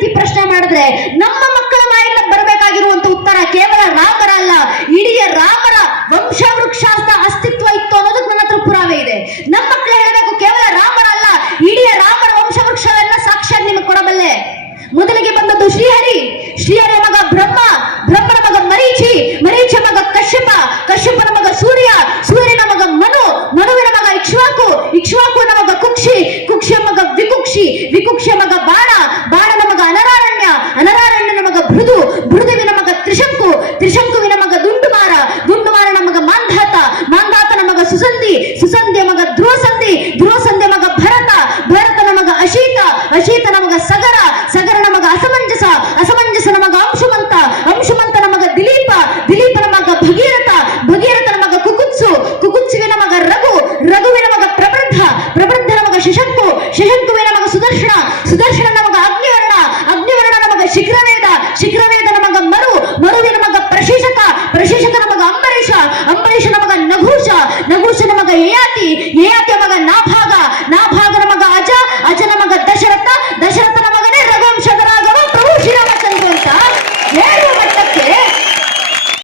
ರೀತಿ ಪ್ರಶ್ನೆ ಮಾಡಿದ್ರೆ ನಮ್ಮ ಮಕ್ಕಳ ಬಾಯಿಂದ ಬರಬೇಕಾಗಿರುವಂತ ಉತ್ತರ ಕೇವಲ ರಾಮರ ಅಲ್ಲ, ಇಡೀ ರಾಮರ ವಂಶವೃಕ್ಷಾಸ್ತ ಅಸ್ತಿತ್ವ ಇತ್ತು ಅನ್ನೋದಕ್ಕೆ ನನ್ನ ಹತ್ರ ಪುರಾವೆ ಇದೆ. ನಮ್ಮ ಮಕ್ಕಳು ಹೇಳಬೇಕು ಕೇವಲ ರಾಮರ ಅಲ್ಲ, ಇಡೀ ರಾಮರ ವಂಶವೃಕ್ಷವೆಲ್ಲ ಸಾಕ್ಷಾತ್ ನಿಮಗೆ ಕೊಡಬಲ್ಲೆ. ಮೊದಲಿಗೆ ಬಂದದ್ದು ಶ್ರೀಹರಿ, ಶ್ರೀಹರಿಯ ಮಗ ಬ್ರಹ್ಮ, ಬ್ರಹ್ಮನ ಮಗ ಮರೀಚಿ, ಮರೀಚಿಯ ಮಗ ಕಶ್ಯಪ, ಕಶ್ಯಪನ ಮಗ ಸೂರ್ಯ, ಸೂರ್ಯನ ಮಗ ಮನು, ಮನುವಿನ ಮಗ ಇಕ್ಷ್ವಾಕು, ಇಕ್ಷ್ವಾಕುವಿನ ಮಗ ಕುಕ್ಷಿ, ಕುಕ್ಷಿಯ ಮಗ ವಿಕುಕ್ಷಿ, ವಿಕುಕ್ಷಿಯ ಮಗ ಬಾಣ, ಬಾಣನ ಮಗ ಅನರಾರಣ್ಯ, ಅನರಾರಣ್ಯನ ಮಗ ಭೃದು, ಭೃದುವಿನ ಮಗ ತ್ರಿಶಂಕು, ತ್ರಿಶಂಕುವಿನ ಮಗ ದುಂಡುಮಾರ, ದುಂಡುಮಾರನ ಮಗ ಮಾಂಧಾತ, ಮಾಂಧಾತನ ಮಗ ಸುಸಂಧಿ, ಸುಸಂಧಿಯ ಮಗ ಧ್ರುವಸಂಧಿ, ಧ್ರುವಸಂಧಿಯ ಮಗ ಭರತ, ಭರತನ ಮಗ ಅಶೀತ, ಅಶೀತನ ಮಗ ಸಗರ, ಸಗರನ ಮಗ ಅಸಮಂಜಸ, ಅಸಮಂಜಸನ ಮಗ ಅಂಶುಮಂತ, ಅಂಶುಮಂತನ ಮಗ ದಿಲೀಪ, ದಿಲೀಪನ ಮಗ ಭಗೀರಥ, ಭಗೀರಥನ ಮಗ ಕುಕುತ್ಸು, ಕುಕುತ್ಸುವಿನ ಮಗ ರಘು, ರಘುವಿನ ಮಗ ಪ್ರಬೃದ್ಧ, ಪ್ರಬೃದ್ಧನ ಮಗ ಶಶಂಕು, ಶಶಂಕುವಿನ ಮಗ ಸುದರ್ಶನ, ಸುದರ್ಶನನ ಮಗ ಅಗ್ನಿವರ್ಣ, ಅಗ್ನಿವರ್ಣನ ಮಗ ಶಿಖರವೇದ, ಶಿಖರವೇದನ ಮಗ ಮರು, ಮರುವಿನ ಮಗ ಪ್ರಶೀಷಕ, ಪ್ರಶೀಷಕನ ಮಗ ಅಂಬರೀಷ, ಅಂಬರೀಷನ ಮಗ ನಘೂಷ, ನಘೂಷನ ಮಗ ಯಯಾತಿ, ಯಯಾತಿ